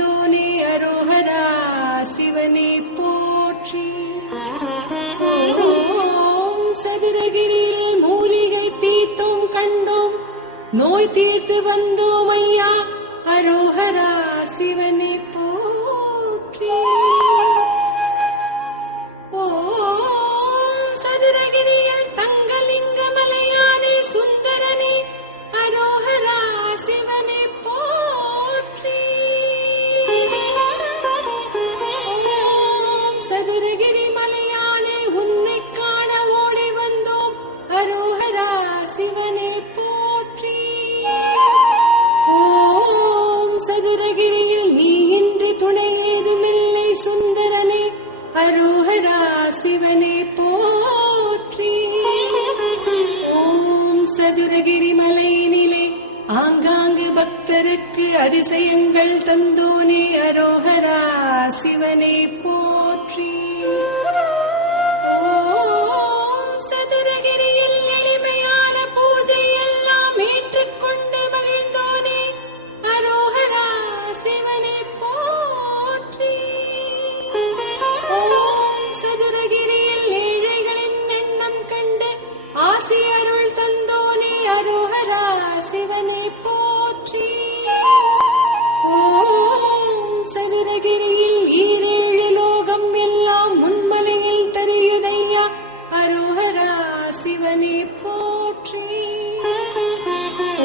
தந்தோனே அரோஹரா சிவனே போற்றி. ஓம் சதுரகிரியில் மூலிகை தீர்த்தோம் கண்டோம், நோய் தீர்த்து வந்தோம் ஐயா அரோஹரா சிவனே போற்றி. ஓம் சதுரகிரியில் தங்கலிங்க மலையானே சுந்தரனே அரோஹரா சிவனே போற்றி. ஓம் சதுரகிரி மலையானே உன்னை காண ஓடி வந்தோம் அரோஹரா சிவனே போற்றி. ஓம் சதுரகிரியில் நீ இன்றி துணை ஏதுமில்லை சுந்தரனே அரோஹரா சிவனே போற்றி. ஓம் சதுரகிரி மலையினிலே ஆங்காங்கு பக்தருக்கு அதிசயங்கள் தந்தோனே அரோஹரா சிவனே போற்றி. ஓம் சதுரகிரியில் எளிமையான பூஜை எல்லாம் ஏற்றுக்கொண்டு மகிழ்ந்தோனே அரோஹரா சிவனே போற்றி. ஓம் சதுரகிரியில் ஏழைகளின் எண்ணம் கண்டு ஆசி அருள் தந்தோனே அரோஹரா சிவனே போற்றி. ஓம் சதுரகிரியில் ஈரேழு லோகம் எல்லாம் முன்மலையில் தெரியுதையா அரோஹரா சிவனே போற்றி.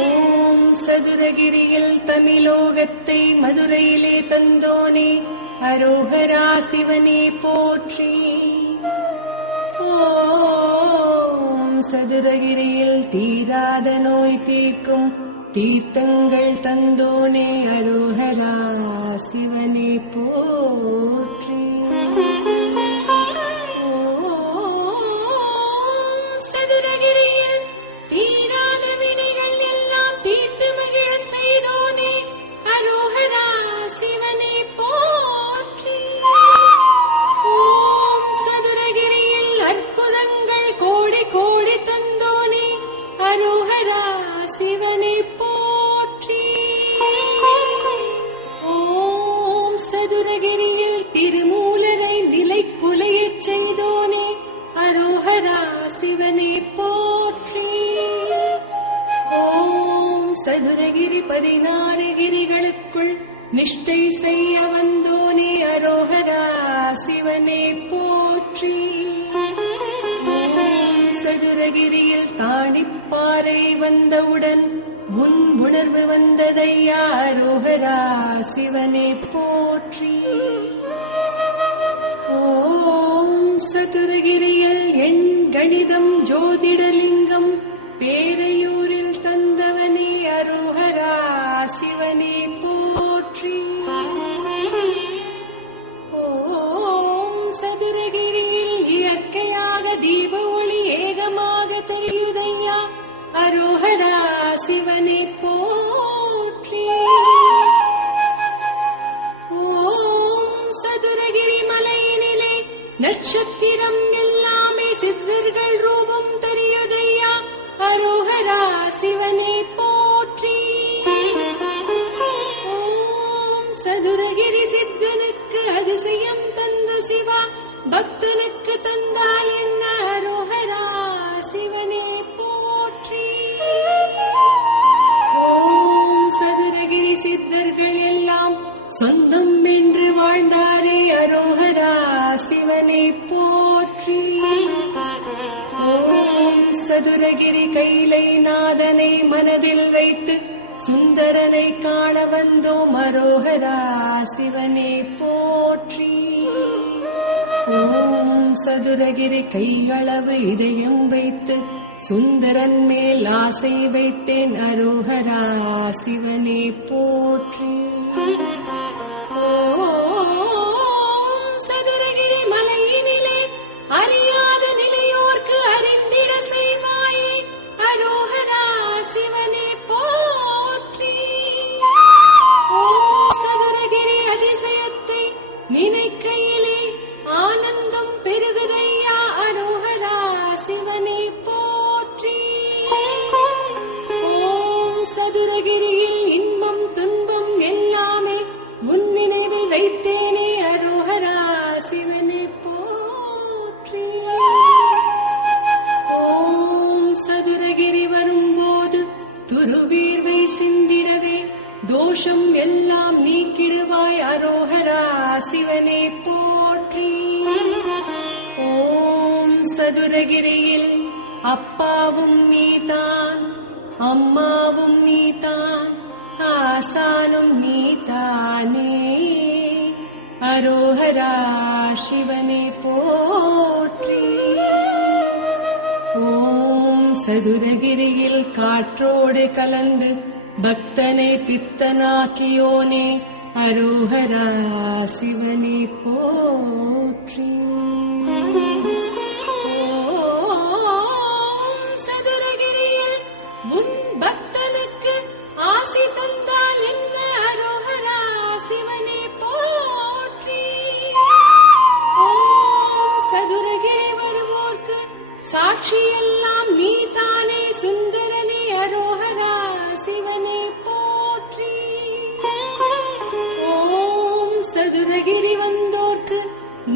ஓம் சதுரகிரியில் தமிழோகத்தை மதுரையிலே தந்தோனே அரோஹரா சிவனே போற்றி. ஓம் சதுரகிரியில் தீராத நோய் தீர்க்கும் தீர்த்தங்கள் தந்தோனே அரோஹரா சிவனே போற்றி. ஓம் சதுரகிரியில் தீராத வினைகள் எல்லாம் தீர்த்து மகிழ செய்தோனே அரோஹரா சிவனே போற்றி. ஓம் சதுரகிரியில் அற்புதங்கள் கோடி கோடி தந்தோனே அரோஹரா சிவனே போற்றி. ஓம் சதுரகிரியில் திருமூலரை நிலை குலையச் செய்தோனே அரோஹரா சிவனே போற்றி. ஓம் சதுரகிரி 16 கிரிகளுக்குள் நிஷ்டை செய்ய வந்தோனே அரோஹரா சிவனே போற்றி. ஓம் சதுரகிரியில் தாணிப்பாறை வந்தவுடன் முன் உணர்வு வந்ததையா அரோஹரா சிவனே போற்றி. ஓம் சதுரகிரியில் எண் கணிதம் ஜோதிடலிங்கம் பேரையூரில் தந்தவனே அரோஹரா சிவனே போற்றி. ஓம் சதுரகிரியில் இயற்கையாக தீப ஒளி ஏகமாக தெரியுதையா அரோஹரா சிவனே போற்றி. ஓம் சதுரகிரி மலையினிலே நட்சத்திரம் எல்லாமே சித்தர்கள் ரூபம் தெரியுதையா அரோஹரா சிவனே போற்றி. ஓம் சதுரகிரி சித்தனுக்கு அதிசயம் தந்த சிவா பக்தனுக்கு தந்தால் என்ன அரோஹரா சிவனே போற்றி. ஓம் சதுரகிரி சித்தர்கள் எல்லாம் சொந்தம் என்று வாழ்ந்தாரே அரோஹரா சிவனே போற்றி. ஓம் சதுரகிரி கைலை நாதனை மனதில் வைத்து சுந்தரனை காண வந்தோம் அரோஹரா சிவனே போற்றி. ஓம் சதுரகிரி கையளவு இதயம் வைத்து சுந்தரன் மேல் ஆசை வைத்தேன் அரோஹரா சிவனே போற்றி. ஓம் சதுரகிரி மலையினிலே அறியாத நிலையோர்க்கு அறிந்திட செய்வாயே அரோஹரா சிவனே போற்றி. ஓம் சதுரகிரி அதிசயத்தை நினைக்கையிலே ஆனந்தம் பெருகுதையா அரோஹரா சிவனே போற்றி. ஓம் சதுரகிரியில் இன்பம் துன்பம் எல்லாமே சிவனே போற்றி. ஓம் சதுரகிரியில் அப்பாவும் நீதான், அம்மாவும் நீதான், ஆசானும் நீதானே. அரோஹரா சிவனே போற்றி. ஓம் சதுரகிரியில் காற்றோடு கலந்து பக்தனை பித்தனாக்கியோனே. அரோஹரா சிவனே போற்றி. ஓம் சதுரகிரியில் உன் பக்தனுக்கு ஆசி தந்தால் என்ன? அரோஹரா சிவனே போற்றி. ஓம் சதுரகிரி வருவோர்க்கு சாட்சியெல்லாம் நீதானே சுந்தரனே. அரோஹரா சிவனே போற்றி. ஓம் சதுரகிரி வந்தோர்க்கு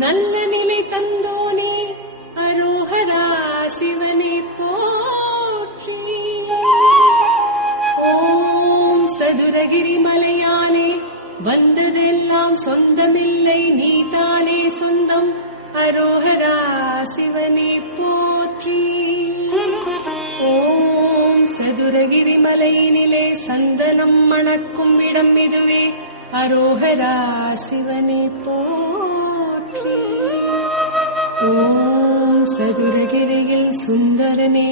நல்ல நிலை தந்தோனே. அரோஹரா சிவனே போற்றி. ஓம் சதுரகிரி மலையானே, வந்ததெல்லாம் சொந்தமில்லை நீதானே சொந்தம். அரோஹரா சிவனே போற்றி. ஓம் சதுரகிரி மலையினிலே சந்தனம் மணக்கும் இடம் இதுவே. அரோஹரா சிவனே போற்றி. ஓம் சதுரகிரியில் சுந்தரனே,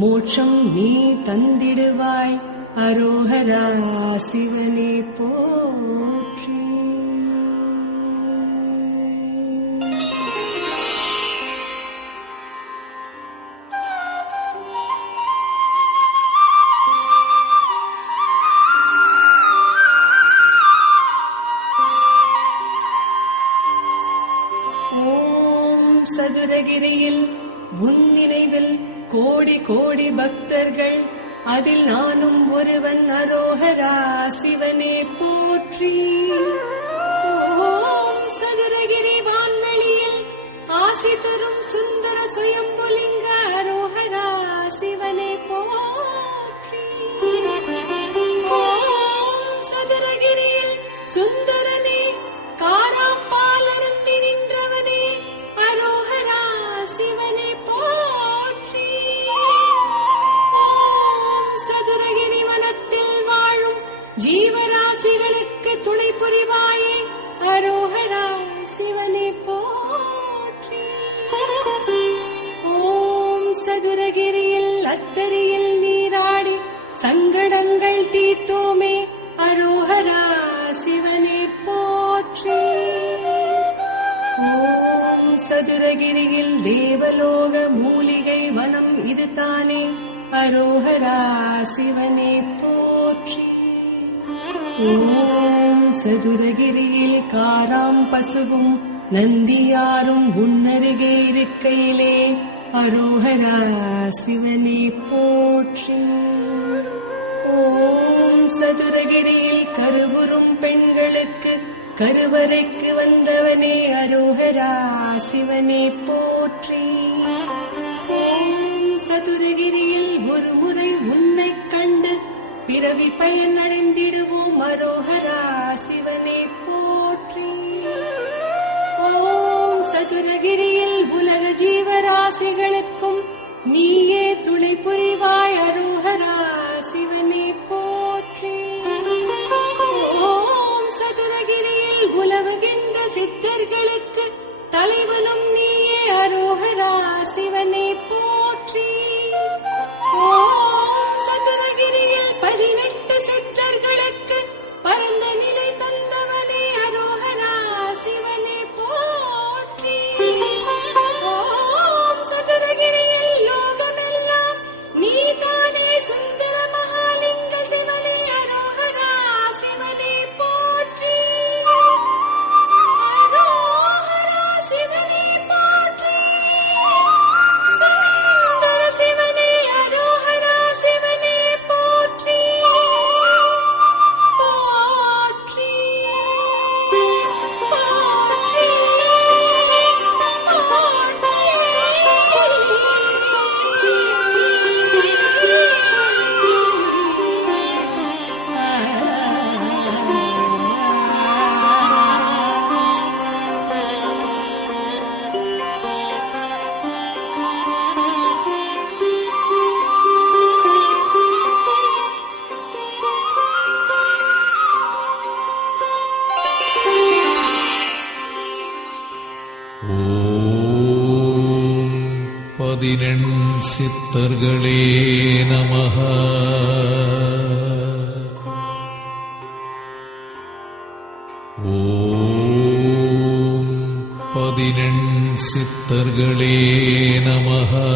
மோட்சம் நீ தந்திடுவாய். அரோஹரா சிவனே போற்றி. சதுரகிரியில் உன் நினைவில் கோடி கோடி பக்தர்கள், அதில் நானும் ஒருவன். அரோஹரா சிவனே போற்றி. ஓம் சதுரகிரி வான்வெளியில் ஆசி தரும் சுந்தர சுயம்புலிங்க. அரோஹரா சிவனே போற்றி. ஓம் சதுரகிரியில் சுந்தரனே, காராம்பால் அருந்தி நின்றவனே. அரோஹரா சிவனே போற்றி. ஓம் சதுரகிரி வனத்தில் வாழும் ஜீவராசிகளுக்கு துணை புரிவாயே. அரோஹரா சிவனே போற்றி. ஓம் சதுரகிரியில் அத்தரியில் நீராடி சங்கடங்கள் தீர்த்தோமே. அரோஹரா சிவனே போற்றி. ஓம் சதுரகிரியில் தேவலோக மூலிகை வனம் இதுதானே. அரோஹரா சிவனே போற்றி. ஓம் சதுரகிரியில் காராம் பசுவும் நந்தியாரும் உன்னருகே இருக்கையிலே. அரோஹரா சிவனே போற்றி. ஓம் சதுரகிரியில் கருவுறும் பெண்களுக்கு கருவறைக்கு வந்தவனே. அரோஹரா சிவனே போற்றி. ஓம் சதுரகிரியில் ஒரு முறை உன்னை கண்டு பிறவி பயன் அடைந்திடுவோம். அரோஹரா சிவனே போற்றி. ஓம் சதுரகிரியில் உலக ஜீவராசிகளுக்கும் நீயே துணை புரிவாய். அரோஹரா சிவனே போற்றி. ஓம் சதுரகிரியில் உலவுகின்ற சித்தர்களுக்கு தலைவனும் நீயே. அரோஹரா சிவனே போற்றி. ஓம் சதுரகிரியில் 18 சித்தர்களுக்கு பரந்த நிலை தந்தவனே. அரோஹரா சிவனே போற்றி. ஓம் சதுரகிரியில் லோகமெல்லாம் நீதானே சுந்தர மகாலிங்க. சிவனே அரோஹரா சிவனே போற்றி. அரோஹரா சிவனே போற்றி. சங்கரா பதினெண்சித்தர்களே நமஹ. ஓம் பதினெண்சித்தர்களே நமஹ.